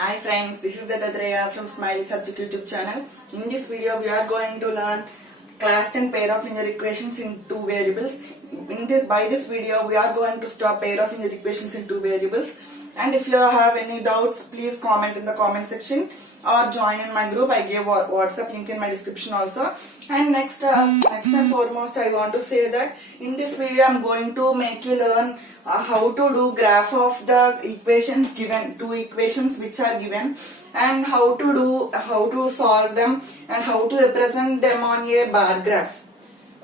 Hi friends, this is Dattatreya from Smiley Satvik YouTube channel. In this video, we are going to learn class 10 pair of linear equations in two variables. By this video, we are going to stop pair of linear equations in two variables. And if you have any doubts, please comment in the comment section or join in my group. I gave WhatsApp link in my description also. And next and foremost, I want to say that in this video, I am going to make you learn how to do graph of the equations given, two equations which are given, and how to solve them and how to represent them on a bar graph.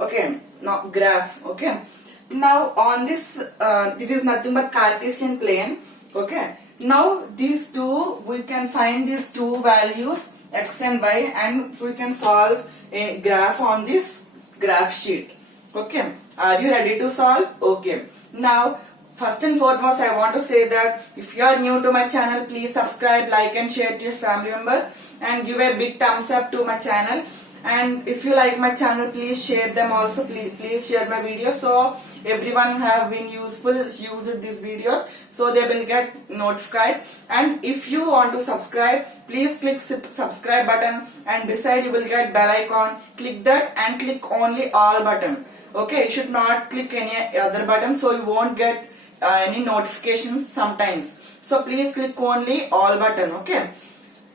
Okay, not graph. Okay. Now on this, it is nothing but Cartesian plane. Okay. Now these two, we can find these two values x and y, and we can solve a graph on this graph sheet. Okay. Are you ready to solve? Okay. Now, first and foremost, I want to say that if you are new to my channel, please subscribe, like and share to your family members and give a big thumbs up to my channel. And if you like my channel, please share them also. Please share my videos so everyone have been used these videos so they will get notified. And if you want to subscribe, please click subscribe button, and beside you will get bell icon. Click that and click only all button. Okay, you should not click any other button so you won't get any notifications sometimes. So please click only all button. Okay.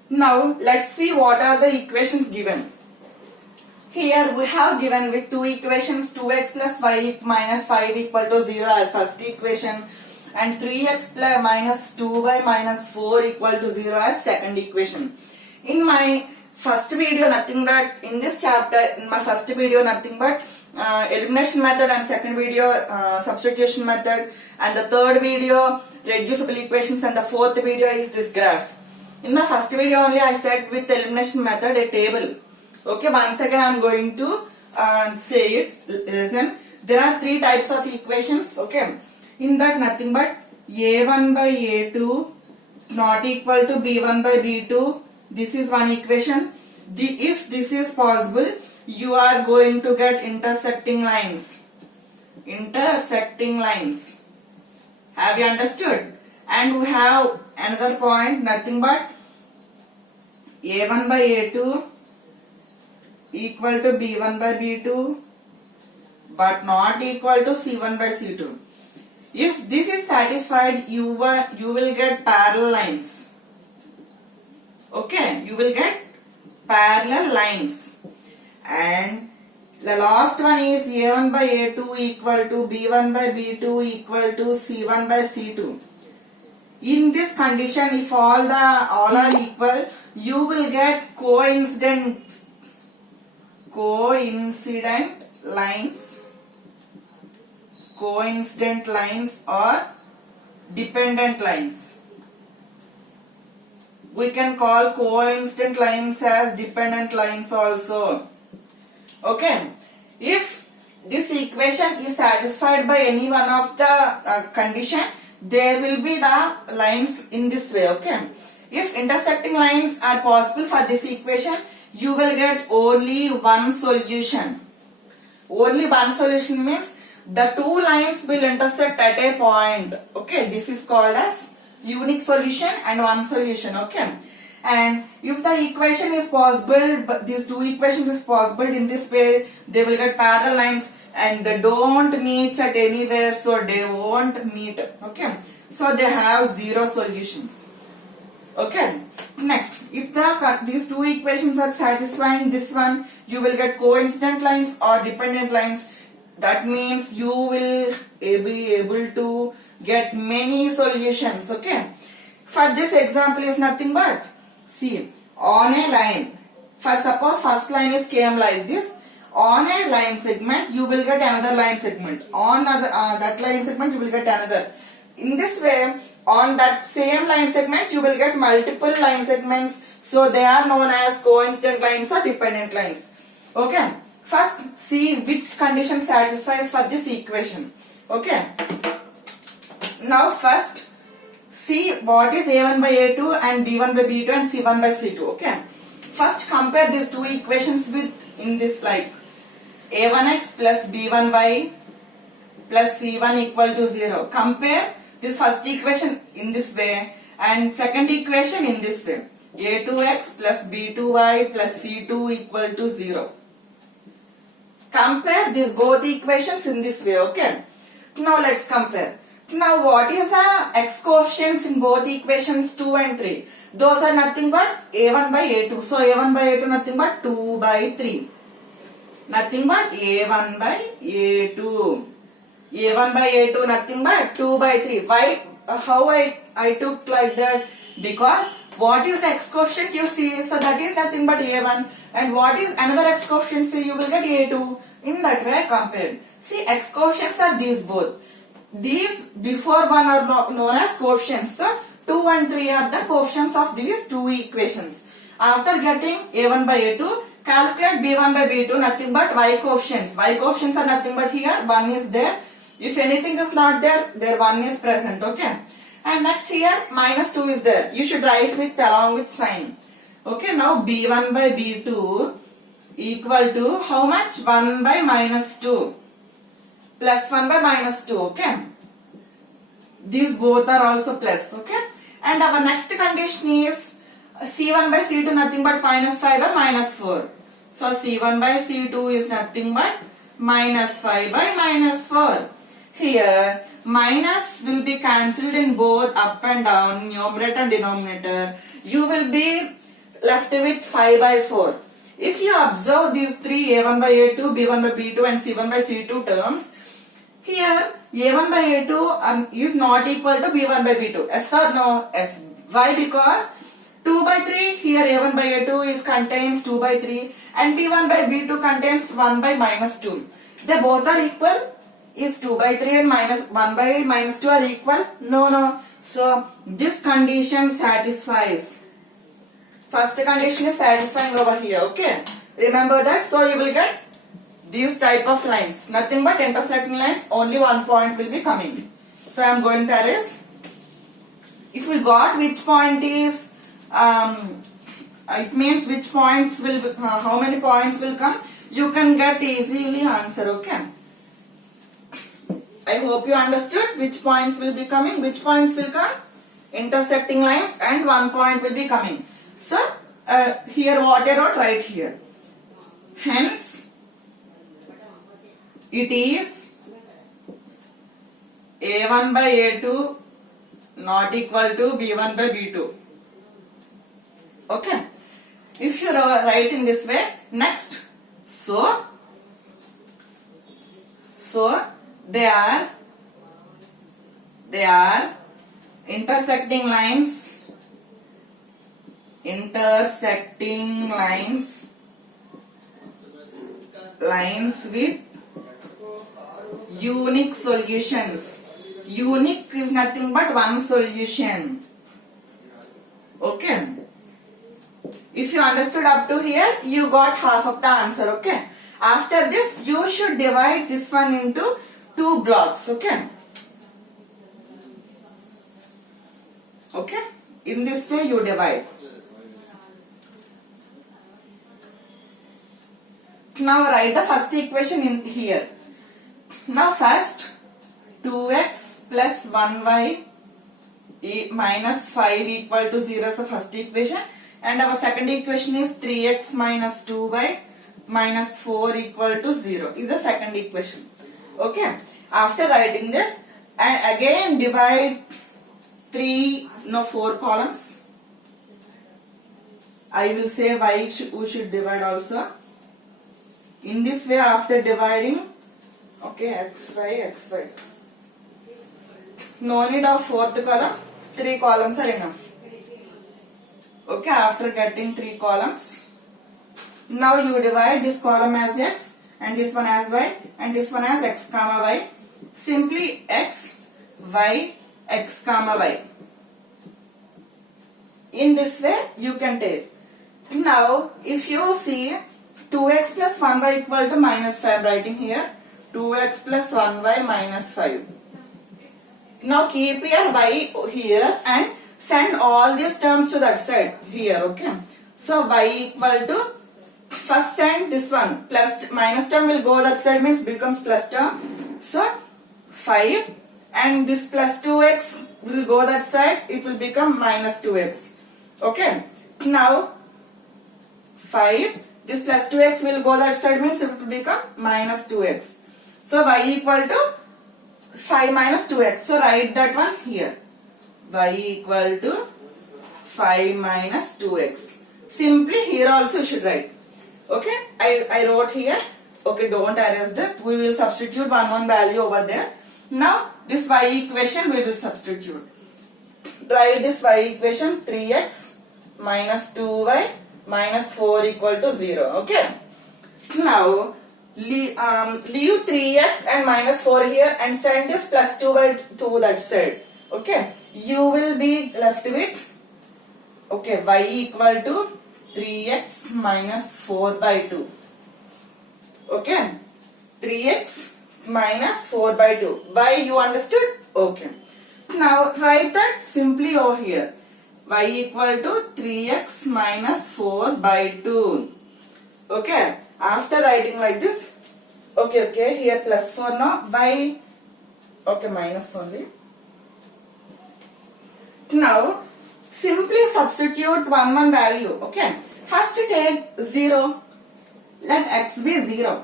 Now let's see what are the equations given. Here we have given with two equations, 2x plus y minus 5 equal to 0 as first equation, and 3x plus minus 2y minus 4 equal to 0 as second equation. In my first video, nothing but in this chapter, in my first video, nothing but elimination method, and second video substitution method, and the third video reducible equations, and the fourth video is this graph. In the first video only I said with elimination method a table. Okay, once again I am going to say it. Listen, there are three types of equations. Okay, in that nothing but a1 by a2 not equal to b1 by b2. This is one equation. If this is possible, you are going to get intersecting lines. Intersecting lines. Have you understood? And we have another point, nothing but a1 by a2 equal to b1 by b2 but not equal to c1 by c2. If this is satisfied, you will get parallel lines. Okay, you will get parallel lines. And the last one is a1 by a2 equal to b1 by b2 equal to c1 by c2. In this condition, if all are equal, you will get coincident lines or dependent lines. We can call coincident lines as dependent lines also. Okay, if this equation is satisfied by any one of the condition, there will be the lines in this way. Okay, if intersecting lines are possible for this equation, you will get only one solution. Only one solution means the two lines will intersect at a point. Okay, this is called as unique solution and one solution. Okay, and if the equation is possible, but these two equations is possible in this way, they will get parallel lines and they don't meet at anywhere, so they won't meet. Okay, so they have zero solutions. Okay, next, if these two equations are satisfying this one, you will get coincident lines or dependent lines. That means you will be able to get many solutions. Okay, for this example is nothing but, see, on a line, for suppose first line is came like this, on a line segment you will get another line segment, on that line segment you will get another. In this way, on that same line segment you will get multiple line segments, so they are known as coincident lines or dependent lines. Okay, first see which condition satisfies for this equation. Okay, now first see what is a1 by a2 and b1 by b2 and c1 by c2. Okay, first compare these two equations with in this like a1x plus b1y plus c1 equal to 0. Compare this first equation in this way and second equation in this way, a2x plus b2y plus c2 equal to 0. Compare these both equations in this way, okay? Now let's compare. Now what is the x coefficients in both equations 2 and 3? Those are nothing but a1 by a2. So a1 by a2 nothing but 2 by 3. Nothing but a1 by a2. a1 by a2 nothing but 2 by 3. Why? How I took like that? Because what is the x coefficient you see? So that is nothing but a1. And what is another x coefficient? See, you will get a2. In that way I compared. See, x coefficients are these both. These before one are known as coefficients. So 2 and 3 are the coefficients of these two equations. After getting a1 by a2, calculate b1 by b2, nothing but y coefficients. Y coefficients are nothing but here, 1 is there. If anything is not there, there 1 is present, okay? And next here, minus 2 is there. You should write with along with sign. Okay, now b1 by b2 equal to how much? 1 by minus 2 plus 1 by minus 2, okay? These both are also plus, okay? And our next condition is c1 by c2 nothing but minus 5 by minus 4. So c1 by c2 is nothing but minus 5 by minus 4. Here minus will be cancelled in both up and down, numerator and denominator. You will be left with 5 by 4. If you observe these three a1 by a2, b1 by b2 and c1 by c2 terms, here a1 by a2 is not equal to b1 by b2. Yes or no? Yes. Why? Because 2 by 3, here a1 by a2 is contains 2 by 3 and b1 by b2 contains 1 by minus 2. They both are equal. Is 2 by 3 and minus 1 by minus 2 are equal? No. So this condition satisfies. First condition is satisfying over here, okay? Remember that. So you will get these type of lines. Nothing but intersecting lines. Only one point will be coming. So I am going to erase. If we got which point is, it means which points will be, how many points will come. You can get easily answer, okay? I hope you understood which points will be coming, which points will come. Intersecting lines and one point will be coming. So here what I wrote right here. Hence it is a1 by a2 not equal to b1 by b2. Okay. If you write in this way, next. So they are intersecting lines with unique solutions. Unique is nothing but one solution. Okay. If you understood up to here, you got half of the answer, okay? After this, you should divide this one into two blocks, okay? Okay? In this way you divide. Now write the first equation in here. Now first 2x plus 1y minus 5 equal to 0 is the first equation, and our second equation is 3x minus 2y minus 4 equal to 0 is the second equation. Okay. After writing this, and again divide 4 columns. I will say why we should divide also. In this way, after dividing, okay, xy. No need of fourth column. 3 columns are enough. Okay, after getting 3 columns, now you divide this column as x and this one as y and this one as x comma y. Simply x, y, x comma y. In this way you can take. Now if you see 2x plus 1y equal to minus 5, I am writing here 2x plus 1y minus 5. Now keep your y here and send all these terms to that side here, okay? So y equal to, first send this one, plus minus term will go that side, means becomes plus term. So 5 and this plus 2x will go that side, it will become minus 2x. Okay, now 5, this plus 2x will go that side, means it will become minus 2x. So y equal to 5 minus 2x. So write that one here. Y equal to 5 minus 2x. Simply here also you should write. Okay, I wrote here. Okay, don't erase that. We will substitute one value over there. Now this y equation we will substitute. Write this y equation 3x minus 2y minus 4 equal to 0. Okay. Now leave 3x and minus 4 here and send this plus 2 by 2 that side. Okay. You will be left with, okay, y equal to 3x minus 4 by 2. Okay. 3x minus 4 by 2. Y you understood? Okay. Now write that simply over here. Y equal to 3x minus 4 by 2. Okay. After writing like this, okay, here plus 4 now, y, okay, minus only. Now, simply substitute one value, okay. First take 0, let x be 0.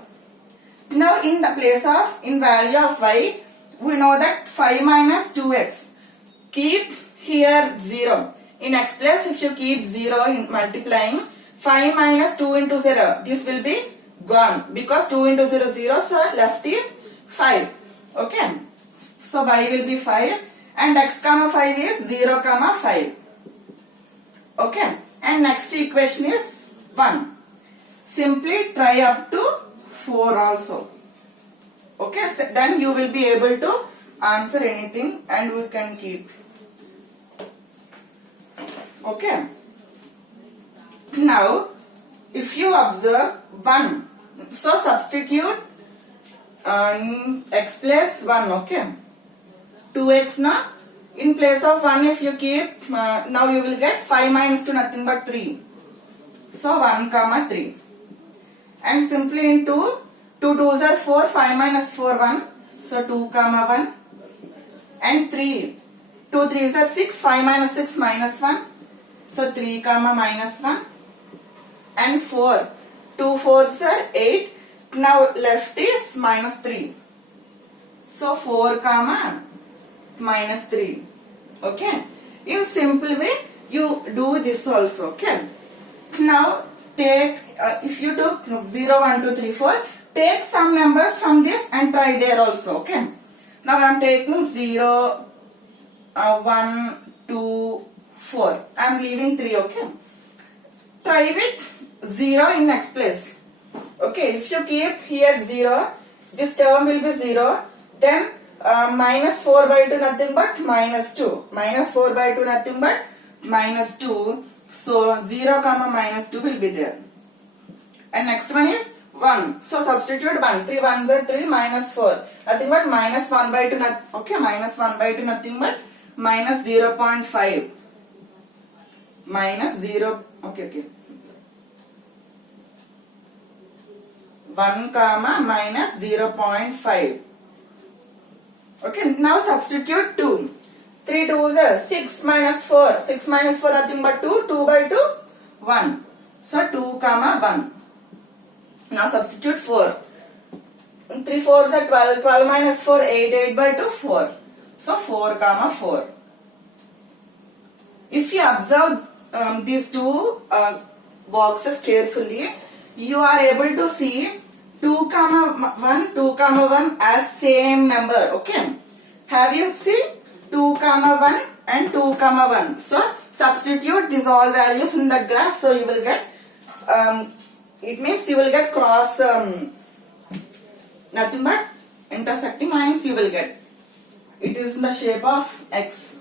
Now, in the place of, in value of y, we know that 5 minus 2x. Keep here 0. In x place, if you keep 0 in multiplying, 5 minus 2 into 0, this will be gone because 2 into 0 0, so left is 5. Okay, so y will be 5 and x comma 5 is 0 comma 5. Okay, and next equation is 1. Simply try up to 4 also. Okay, so then you will be able to answer anything and we can keep. Okay. Now, if you observe 1, so substitute x plus 1, okay. 2x now, in place of 1 if you keep, now you will get 5 minus 2 nothing but 3. So 1 comma 3. And simply in 2 2s are 4, 5 minus 4 1. So 2 comma 1. And 3, 2 3s are 6, 5 minus 6 minus 1. So 3 comma minus 1. And 4, 2 4s are 8. Now left is minus 3. So 4 comma minus 3. Okay. In simple way you do this also. Okay. Now take, if you took 0, 1, 2, 3, 4, take some numbers from this and try there also. Okay. Now I am taking 0, 1, 2, 4. I am leaving 3. Okay. Try with 0 in next place. Okay. If you keep here 0, this term will be 0. Then minus 4 by 2 nothing but minus 2. Minus 4 by 2 nothing but minus 2. So 0 comma minus 2 will be there. And next one is 1. So substitute 1. 3 1s are 3 minus 4. Nothing but minus 1 by 2. Okay, minus 1 by 2 nothing but minus 0.5. Minus 0. Okay. 1 comma minus 0.5. Okay, now substitute 2. 3 2s are 6 minus 4. 6 minus 4 nothing but 2. 2 by 2, 1. So 2 comma 1. Now substitute 4. 3 4s are 12. 12 minus 4, 8. 8 by 2, 4. So 4 comma 4. If you observe these two boxes carefully, you are able to see 2 comma 1, 2 comma 1 as same number. Okay. Have you see 2 comma 1 and 2 comma 1. So substitute these all values in that graph. So you will get, it means you will get cross, nothing but intersecting lines you will get. It is in the shape of X.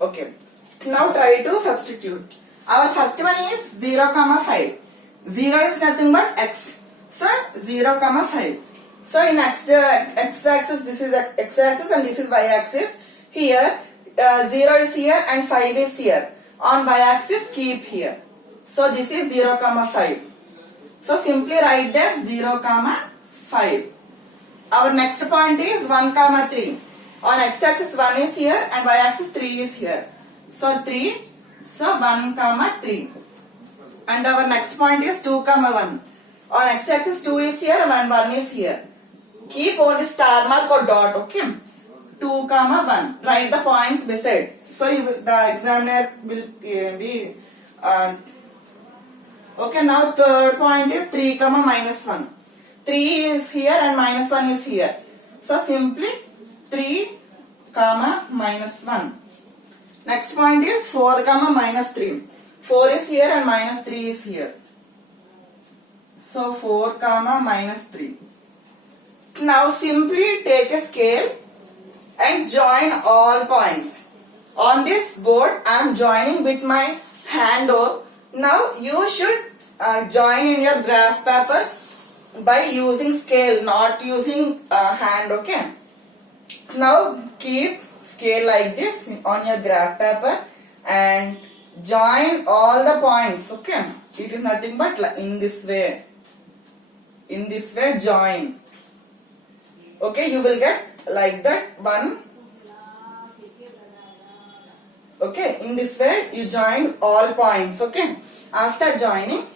Okay. Now try to substitute. Our first one is 0 comma 5. 0 is nothing but X. So 0 comma 5. So in X axis, this is X axis and this is Y axis. Here 0 is here and 5 is here. On Y axis keep here. So this is 0 comma 5. So simply write there 0 comma 5. our next point is 1 comma 3. On x-axis 1 is here and y-axis 3 is here. So 3, so 1 comma 3. And our next point is 2 comma 1. On x-axis 2 is here and 1 is here. Keep only star mark or dot, okay? 2 comma 1. Write the points beside. So the examiner will be okay. Now third point is 3 comma minus 1. 3 is here and minus 1 is here. So simply 3 comma minus 1. Next point is 4 comma minus 3. 4 is here and minus 3 is here. So 4 comma minus 3. Now simply take a scale and join all points. On this board I am joining with my hand. Now you should join in your graph paper by using scale, not using hand, okay? Now keep scale like this on your graph paper and join all the points, okay? It is nothing but in this way. In this way join. Okay, you will get like that one. Okay, in this way you join all points, okay? After joining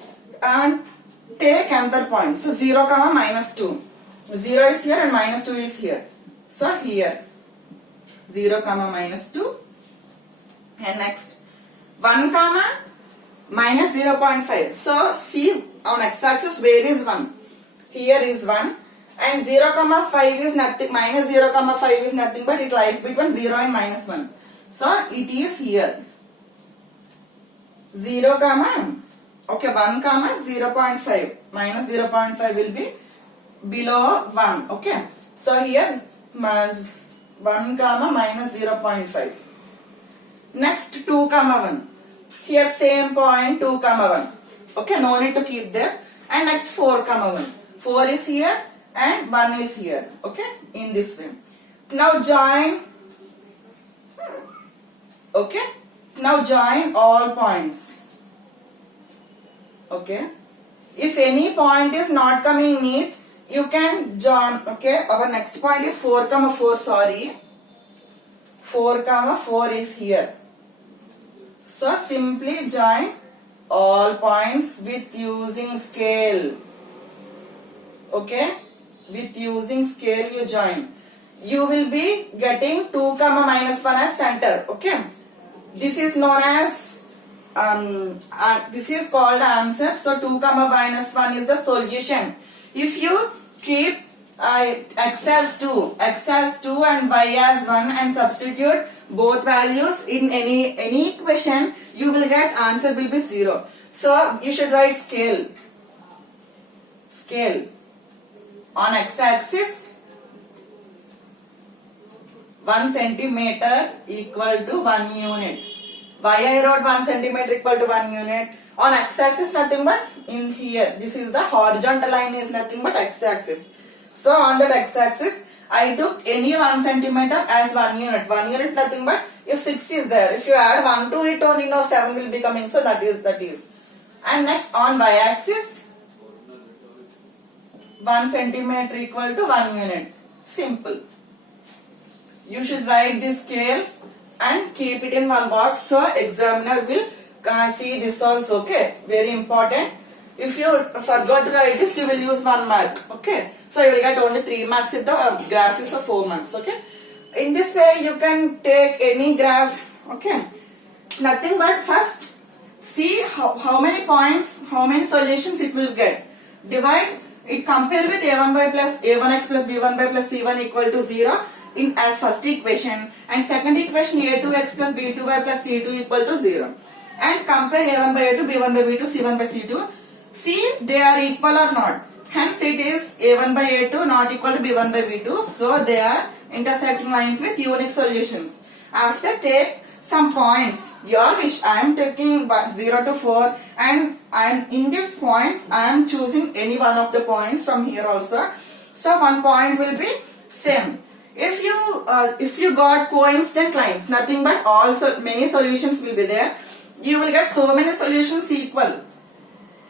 and take another point. So 0 comma minus 2. 0 is here and minus 2 is here. So here 0 comma minus 2. And next 1 comma minus 0.5. So see on x-axis where is 1? Here is 1. And 0 comma 5 is nothing, minus 0 comma 5 is nothing but it lies between 0 and minus 1. So it is here. 0 comma, okay, 1 comma 0.5. Minus 0.5 will be below 1, okay. So here 1 comma minus 0.5. Next 2 comma 1. Here same point 2 comma 1. Okay, no need to keep there. And next 4 comma 1. 4 is here and 1 is here, okay, in this way. Now join, okay, now join all points, okay. If any point is not coming neat, you can join, okay. Our next point is 4 comma 4, sorry. 4 comma 4 is here. So simply join all points with using scale, okay. With using scale you join. You will be getting 2 comma minus 1 as center, okay. This is known as this is called answer. So 2 comma minus 1 is the solution. If you keep x as 2 and y as 1 and substitute both values in any equation, you will get answer will be 0. So you should write scale. On x-axis 1 centimeter equal to 1 unit. Why I wrote 1 centimeter equal to 1 unit? On x-axis nothing but in here. This is the horizontal line is nothing but x-axis. So on that x-axis I took any 1 centimeter as 1 unit. 1 unit nothing but if 6 is there. If you add 1 to it only now 7 will be coming. So that is. And next on y-axis 1 centimeter equal to 1 unit. Simple. You should write this scale and keep it in one box so examiner will see this also, okay. Very important. If you forgot to write this, you will use 1 mark, okay. So you will get only 3 marks if the graph is of 4 marks, okay. In this way you can take any graph, okay. Nothing but first see how many points, how many solutions it will get. Divide it, compare with a1y plus a1x plus b1y plus c1 equal to 0 in as first equation, and second equation a2x plus b2y plus c2 equal to 0, and compare a1 by a2, b1 by b2, c1 by c2. See they are equal or not. Hence it is a1 by a2 not equal to b1 by b2. So they are intersecting lines with unique solutions. After take some points. Your wish. I am taking 0 to 4 and I am in these points I am choosing any one of the points from here also. So one point will be same. If you got coincident lines, nothing but also many solutions will be there. You will get so many solutions equal.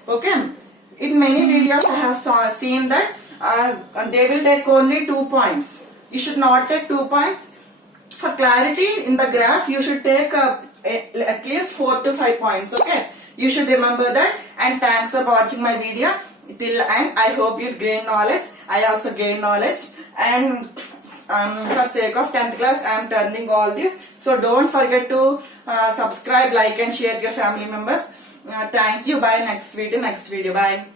Okay. In many videos I have seen that they will take only 2 points. You should not take 2 points. For clarity in the graph, you should take at least 4 to 5 points. Okay, you should remember that. And thanks for watching my video till end. I hope you gain knowledge. I also gain knowledge. And for sake of 10th class, I am turning all this. So don't forget to subscribe, like, and share your family members. Thank you. Bye. Next video. Bye.